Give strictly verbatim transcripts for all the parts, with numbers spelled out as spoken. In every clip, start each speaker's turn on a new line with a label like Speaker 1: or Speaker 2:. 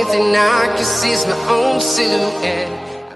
Speaker 1: thing I can see is my own silhouette.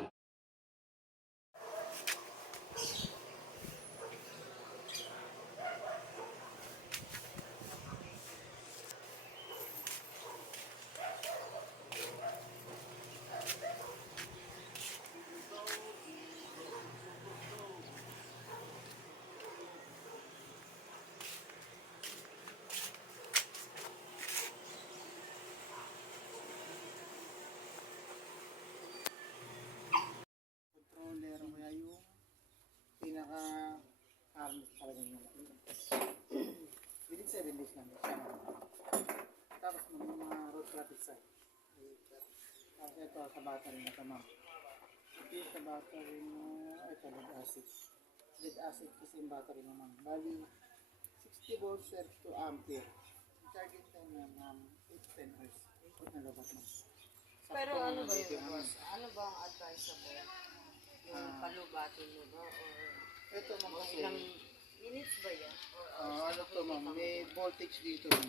Speaker 2: Controller o kaya yung pinaka harness talaga nyo. Within seven days lang. Tapos may mga road traffic sign. Tapos ito sa battery na ito, ma'am. Ito yung sa battery mo, ito lead acid. Lead acid kasi yung battery mo, ma'am. Bali, sixty volts to two ampere. Yung charging time na, ma'am, eight to ten hours. Ikot na labat, ma'am.
Speaker 3: Pero ano ba yun, boss? Ano ba ang advisable? Yung palubatin mo ba? Or
Speaker 2: Ito, ma'am,
Speaker 3: mga
Speaker 2: kasi,
Speaker 3: ilang minutes ba yan? Or
Speaker 2: ah, ano to, ma'am, may voltage dito, ma'am.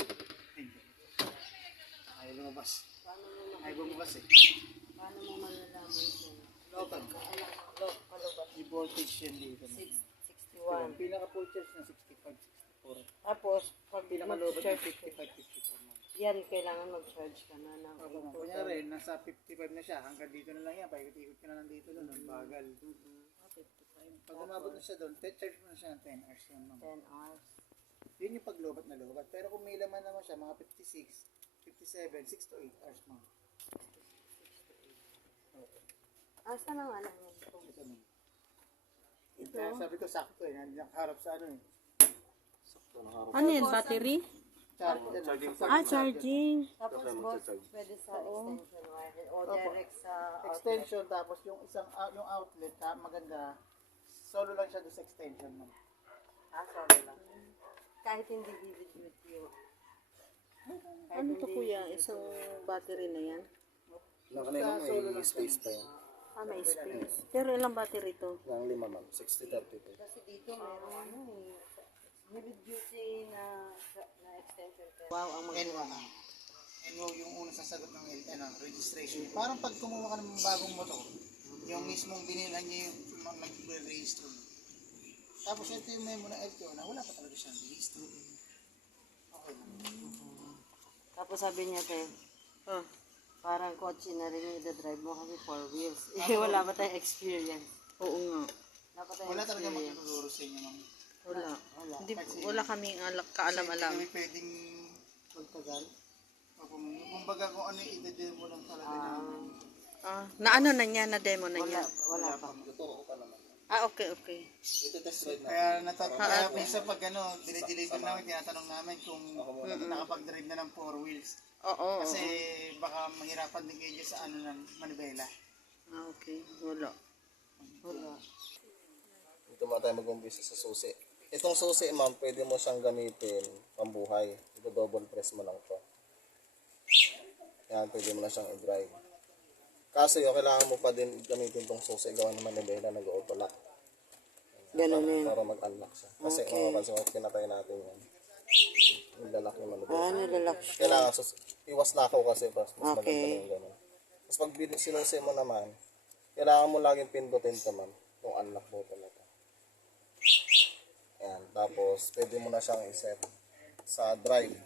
Speaker 2: Ay, lumabas.
Speaker 3: paano mo,
Speaker 2: Ay, bumabas eh.
Speaker 3: paano mo malalaman ito? Lobat ka, alam, lo, palubat.
Speaker 2: May voltage yan dito, ma'am.
Speaker 3: six sixty-one.
Speaker 2: Pinaka full charge na sixty-five, sixty-four.
Speaker 3: Tapos, pag
Speaker 2: Pinaka low bat na
Speaker 3: mag-charge,
Speaker 2: fifty-five, fifty-four, ma'am.
Speaker 3: yan, kailangan mag-charge ka na ng
Speaker 2: Ako, ma'am. Kunyari, nasa fifty-five na siya, hanggang dito na lang yan. Paikot-ikot ka na lang dito doon, ang bagal.
Speaker 3: fifty-five.
Speaker 2: Pag umabot na siya doon, charge mo na siya ng ten hours yan, ma'am.
Speaker 3: ten hours.
Speaker 2: Yun yung paglobat na lobat. Pero kung may laman naman siya, mga fifty-six, fifty-seven, six to eight hours, ma'am.
Speaker 3: Asa na nga lang yun?
Speaker 2: Ito, ma'am. Kaya sabi ko, sakto eh. Nakaharap sa ano eh.
Speaker 4: Ano yan, battery?
Speaker 2: Charge, charging.
Speaker 4: Ah, charging.
Speaker 3: Tapos, boss, pwede sa extension wire o
Speaker 2: Opo.
Speaker 3: direct sa outlet.
Speaker 2: Extension, tapos yung isang ah, yung outlet, ha, maganda. Solo lang siya doon sa extension, ma'am.
Speaker 3: Ah, sorry lang. Kahit hindi vivid yung
Speaker 4: Ano to kuya? Isang battery na yan?
Speaker 2: Sa solo lang
Speaker 5: Space pa yan.
Speaker 4: Ah, may space. Pero ilang battery to?
Speaker 5: Yung lima, ma'am. sixty thirty-two.
Speaker 3: kasi dito meron ano eh, vivid duty na na extension.
Speaker 4: Wow, ang
Speaker 2: N
Speaker 4: mga...
Speaker 2: one. N one yung unang sasagot ng ano, registration. Parang pag kumuha ka ng bagong motor, yung mismong binilhan niya yung mga nag-register. Tapos ito yung memo ng L T O na wala pa talaga siyang register. Okay lang.
Speaker 3: Tapos sabi niya te,
Speaker 4: Ah,
Speaker 3: parang kotse na rin yung i-drive mo kasi four wheels. Eh, wala pa tayong experience.
Speaker 4: oo nga.
Speaker 3: Wala pa tayong
Speaker 2: Wala talaga
Speaker 3: experience.
Speaker 2: magtuturo sa inyo, ma'am.
Speaker 4: Wala.
Speaker 3: Wala.
Speaker 4: Hindi, wala kaming alak, kaalam-alam.
Speaker 2: Hindi kami pwedeng magtagal. O kung, kumbaga kung ano yung i-demo lang talaga namin.
Speaker 4: Ah, na ano na niya, na demo na
Speaker 3: Wala,
Speaker 4: niya.
Speaker 3: wala pa.
Speaker 5: Tuturo ko pa naman.
Speaker 4: Ah, okay, okay.
Speaker 5: Ito test ride na.
Speaker 2: Kaya natat kaya minsan pag ano, dinideliver namin, tinatanong namin kung nakapag-drive na ng four wheels.
Speaker 4: Oo,
Speaker 2: Kasi
Speaker 4: oo.
Speaker 2: baka mahirapan din kayo sa ano ng manibela.
Speaker 4: Ah, okay. Wala.
Speaker 3: Wala.
Speaker 5: Dito muna tayo mag-umpisa sa susi. Itong susi, ma'am, pwede mo siyang gamitin pambuhay. Ito double press mo lang to. Yan, pwede mo na siyang i-drive. Kaso yung kailangan mo pa din gamitin itong susi, gawa naman ni Bella, nag-auto lock.
Speaker 4: Ganun yun.
Speaker 5: Para mag-unlock siya. Kasi
Speaker 4: Okay.
Speaker 5: kung mapansin mo, pinatay natin yan. Nilalak yung manubela.
Speaker 4: Ah, nilalak siya.
Speaker 5: Kailangan, sus iwas na ako kasi mas, mas
Speaker 4: Okay.
Speaker 5: maganda yung gano'n. Tapos pag bin- sinusi mo naman, kailangan mo laging pindutin ito, ma'am. Yung unlock button na ito. Ayan. Tapos, pwede mo na siyang iset sa drive.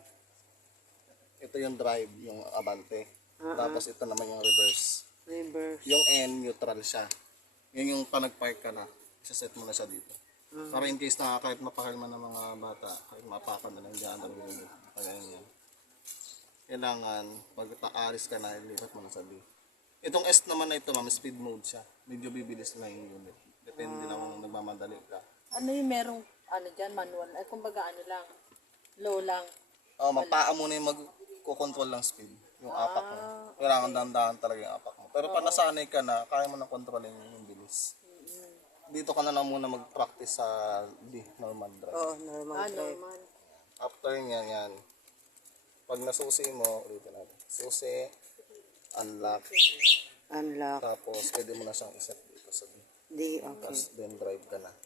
Speaker 5: Ito yung drive, yung abante. Tapos ito naman yung reverse.
Speaker 4: Reverse.
Speaker 5: Yung N, neutral siya. Yun yung pa nag-park ka na, isaset mo na siya dito. Para in case na kahit mapakalma ng mga bata, kahit mapakan na lang dyan, nag-unit, pagayon yan. Kailangan, pag taaris ka na, ilipat mo na sa B. Itong S naman na ito, ma'am, speed mode siya. Medyo bibilis na yung unit. Depende lang kung nagmamadali ka.
Speaker 4: Ano yung merong, ano dyan, manual? Ay, kumbaga ano lang, low lang.
Speaker 5: Oh, magpaa muna yung magkukontrol ng speed. Yung apak mo. Kailangan dahan-dahan talaga yung apak mo. Pero pag nasanay ka na, kaya mo na kontrolin yung bilis. Dito ka na lang muna mag-practice sa D, normal drive.
Speaker 4: Oo, normal
Speaker 3: Ah,
Speaker 4: drive.
Speaker 3: normal.
Speaker 5: After niyan, yan. Pag nasusi mo, ulitin natin. Susi, unlock,
Speaker 4: Unlock.
Speaker 5: tapos pwede mo na siyang iset dito sa D.
Speaker 4: Di, okay.
Speaker 5: Tapos then drive ka na.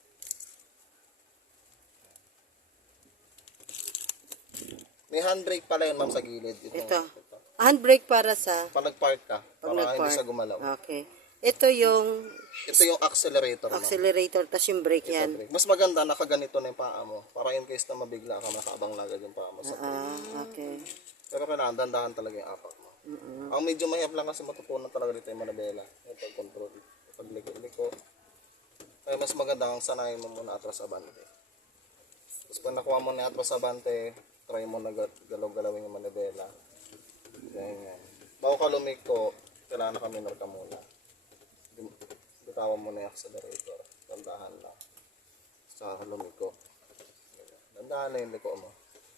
Speaker 5: May handbrake pala yun, ma'am, sa gilid. Itong,
Speaker 4: Ito.
Speaker 5: ito.
Speaker 3: Handbrake para sa...
Speaker 5: Pag nag-park ka,
Speaker 3: Pag
Speaker 5: para hindi
Speaker 3: nag-park.
Speaker 5: siya gumalaw.
Speaker 3: Okay. Ito yung
Speaker 5: Ito yung accelerator mo.
Speaker 3: accelerator, tas yung brake
Speaker 5: Ito,
Speaker 3: yan.
Speaker 5: brake. Mas maganda nakaganito na yung paa mo. Para in case na mabigla ka, makaabang na agad yung paa mo sa brake.
Speaker 3: Ah, okay.
Speaker 5: Pero kailangan dandahan talaga yung apak mo. Ang medyo mahirap lang kasi matutunan talaga dito yung manabela. Yung pag-control. Pag-liko-liko. Kaya mas maganda ang sanayin mo muna atras abante. Tapos pag nakuha mo na atras abante, try mo na ga- galaw-galawin yung manabela. Ganyan. Bago ka lumiko, kailangan nakaminor ka muna. Bitawan mo na yung accelerator. Dandahan lang. Sa lumiko. Dandahan na yung liko mo.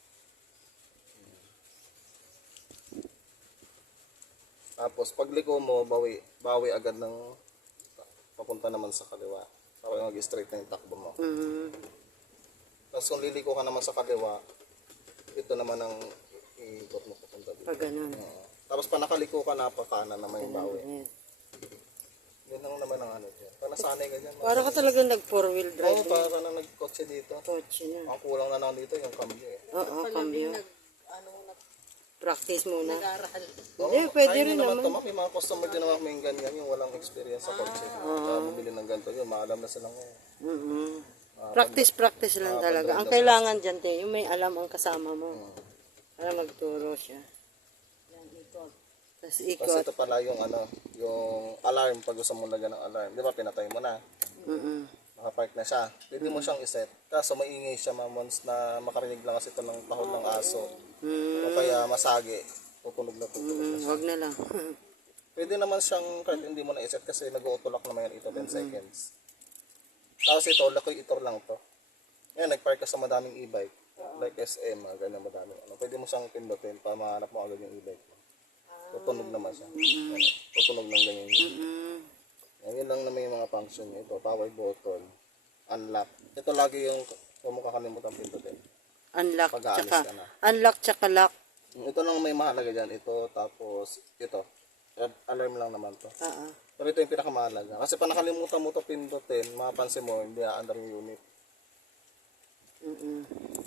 Speaker 5: Tapos pag liko mo, bawi, bawi agad ng papunta naman sa kaliwa. Para mag-straight na yung takbo mo.
Speaker 3: Mm.
Speaker 5: Tapos kung liliko ka naman sa kaliwa, ito naman ang iikot mo papunta dito.
Speaker 3: Pag ganun.
Speaker 5: Oo. Tapos pa nakaliko ka na, pakana naman yung bawi.
Speaker 3: Ayan.
Speaker 5: Yun lang naman ang ano dyan. Para nasanay ka dyan.
Speaker 3: Para ka talagang nag four wheel
Speaker 5: Oo,
Speaker 3: drive.
Speaker 5: para ka na nagkotse dito.
Speaker 3: Kotse na.
Speaker 5: Ang kulang na lang dito yung cambio eh.
Speaker 3: Oo, cambio.
Speaker 4: Ano,
Speaker 3: Practice muna.
Speaker 4: nag-aral.
Speaker 5: Oo,
Speaker 3: Hindi, pwede
Speaker 5: kaya
Speaker 3: rin
Speaker 5: nyo
Speaker 3: naman.
Speaker 5: to, ma'am. May mga customer din naman may ganyan, yung walang experience sa kotse. Kaya bumili ng ganito yun, maalam na silang ngayon.
Speaker 3: Mm-hmm. Practice, practice lang talaga. Ang kailangan dyan, te, yung may alam ang kasama mo. Para magturo siya.
Speaker 4: Yan, ikot.
Speaker 3: Tapos
Speaker 5: Kasi
Speaker 3: ikot.
Speaker 5: ito pala yung ano, yung alarm, pag gusto mo lagyan ng alarm. Di ba, pinatay mo na.
Speaker 3: Mm-mm.
Speaker 5: Nakapark na siya. Pwede mo siyang iset. Kaso maingay siya, ma'am, once na makarinig lang kasi ito ng tahol ng aso. O kaya masagi. Tutunog na tutunog.
Speaker 3: Mm, wag na lang.
Speaker 5: Pwede naman siyang kahit hindi mo na iset kasi nag-autolock naman yan ito ten seconds. Tapos ito, lakoy itor lang to. Ngayon, nag-park ka sa madaming e-bike. Like S M, mga ganyan madaming ano. Pwede mo siyang pindutin para mahanap mo agad yung e-bike mo. Tutunog naman siya. Yan, tutunog ng ganyan yun.
Speaker 3: Mm.
Speaker 5: Yan, yun lang naman yung mga function niya. Ito, power button, unlock. Ito lagi yung kung mo kakalimutan pindutin.
Speaker 3: Unlock,
Speaker 5: Pag-aalis
Speaker 3: tsaka,
Speaker 5: ka na.
Speaker 3: unlock, tsaka lock.
Speaker 5: Ito lang may mahalaga dyan. Ito, tapos ito. Alarm lang naman to.
Speaker 3: Oo.
Speaker 5: Pero ito yung pinakamahalaga. Kasi pa nakalimutan mo ito pindutin, mapapansin mo, hindi aandar yung unit.
Speaker 3: Mm-mm.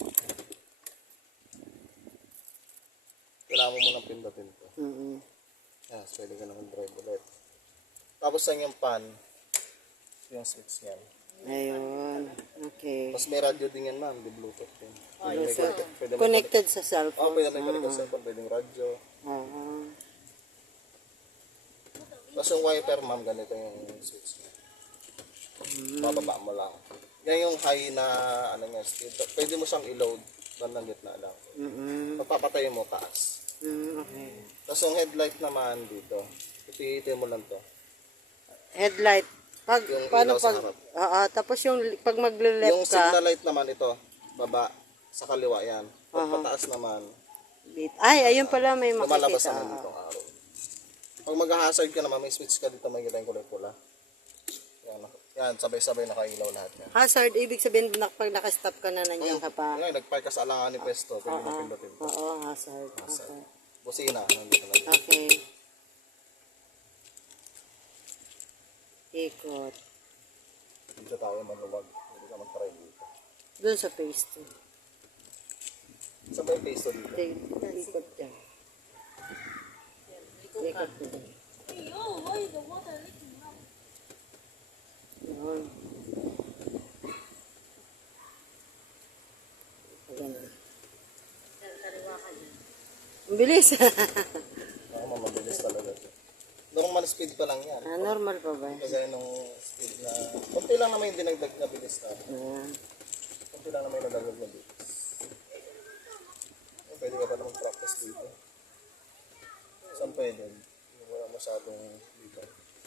Speaker 5: Kailangan mo munang pindutin ito.
Speaker 3: Mm-mm.
Speaker 5: Yan, so pwede ka naman drive ulit. Tapos yan yung pan, yung switch yan.
Speaker 3: Ayun. Okay.
Speaker 5: Tapos may radio din yan, ma'am, di Bluetooth din. Pwede may connect- pwede may
Speaker 3: Connected sa
Speaker 5: connect-
Speaker 3: cellphone.
Speaker 5: Oh, pwede may connect sa cellphone, pwede yung radio.
Speaker 3: Oo.
Speaker 5: Tapos yung wiper, ma'am, ganito yung switch niya. Bababa mo lang. Yan yung high na, ano nga, speed. Pwede mo siyang i-load, bandang gitna lang.
Speaker 3: Mm-mm.
Speaker 5: Pagpapatayin mo, taas.
Speaker 3: Mm, okay.
Speaker 5: Tapos yung headlight naman dito, ipihitin mo lang to.
Speaker 3: Headlight. Pag,
Speaker 5: Yung
Speaker 3: paano
Speaker 5: ilaw sa
Speaker 3: pag,
Speaker 5: harap.
Speaker 3: oo, tapos yung pag
Speaker 5: Yung
Speaker 3: magle-left ka,
Speaker 5: signal light naman ito, baba, sa kaliwa yan. Pag pataas naman,
Speaker 3: bit. Ay, ayun pala may
Speaker 5: lumalabas
Speaker 3: makikita.
Speaker 5: naman dito ang araw. Pag mag-hazard ka naman, may switch ka dito, may kita yung kulay pula. Yan, yan sabay-sabay nakailaw lahat yan.
Speaker 3: Hazard, ibig sabihin na pag nakastop ka na nandiyan ka pa.
Speaker 5: Ngayon, nag-park ka sa alangan ni Pesto, pwede mo pindutin to.
Speaker 3: Oo, hazard. Okay.
Speaker 5: Busina, nandito lang.
Speaker 3: Okay. Ikot.
Speaker 5: Dito tayo maluwag, hindi ka mag-try dito.
Speaker 3: Doon sa phase two.
Speaker 5: Sabay Pesto dito.
Speaker 3: Okay, ikot dyan. Ikot mo dyan. Yun. Ganun. Ang bilis.
Speaker 5: Ako mabilis talaga. Normal speed pa lang yan.
Speaker 3: Ah, normal pa ba?
Speaker 5: Kagaya nung speed na, kunti lang naman yung dinagdag na bilis na.
Speaker 3: Ah,
Speaker 5: Kunti lang naman yung nadagdag na bilis. Eh, pwede ka pa na mag-practice dito. Saan pwede? Wala masyadong dito.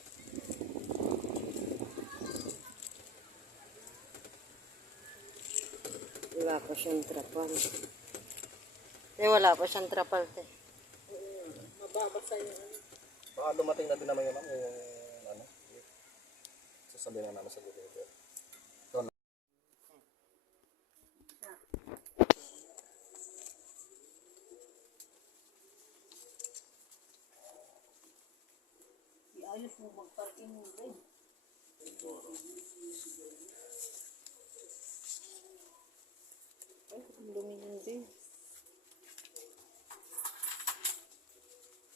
Speaker 3: wala pa siyang trapal. Eh, wala pa siyang trapal. Eh.
Speaker 4: Mababasa yung ano.
Speaker 5: Baka dumating na din naman yun, ma'am, yung ano, sasabihin na namin sa deliver. So,
Speaker 4: Ayos mo mag-parking mo rin.
Speaker 3: Ay, lumingon din.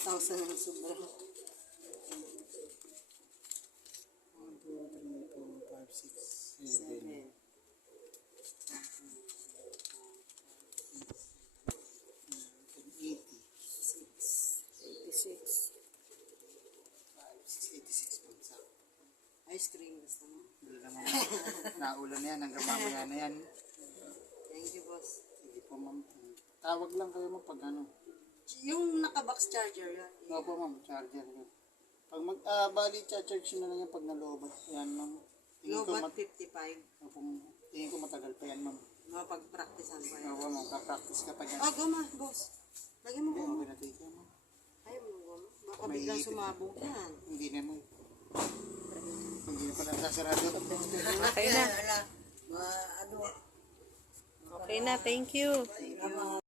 Speaker 3: thousand ang sobra.
Speaker 2: one, two, three, four, five, six, seven.
Speaker 3: Seven.
Speaker 2: eighty.
Speaker 3: eighty-six.
Speaker 2: five, six, eighty-six bansa.
Speaker 3: Ice cream gusto mo?
Speaker 2: Hindi naman. Naulan na yan. Hanggang mamaya na yan.
Speaker 3: Thank you, boss.
Speaker 2: Sige po, ma'am. Tawag lang kayo mo pag ano.
Speaker 3: Yung naka-box charger yan.
Speaker 2: Opo, ma'am. Charger yun. Pag mag, ah, bali, charge na lang yan pag naloobat. Yan, ma'am. Tingin ko,
Speaker 3: Lobat
Speaker 2: mat-
Speaker 3: fifty-five.
Speaker 2: Opo, ma'am. Tingin ko matagal pa yan, ma'am.
Speaker 3: Mapag-practicean pa yan.
Speaker 2: Opo, ma'am. Ka-practice ka pa yan.
Speaker 3: Oh, goma, boss. Lagyan mo
Speaker 2: Okay,
Speaker 3: goma.
Speaker 2: okay na take yan, ma'am.
Speaker 3: Ayaw mo goma. Baka
Speaker 2: May
Speaker 3: biglang
Speaker 2: ipit.
Speaker 3: sumabog yan.
Speaker 2: Hindi na, ma'am. Hindi na pala nasasarado.
Speaker 4: Okay na. Okay na, thank you.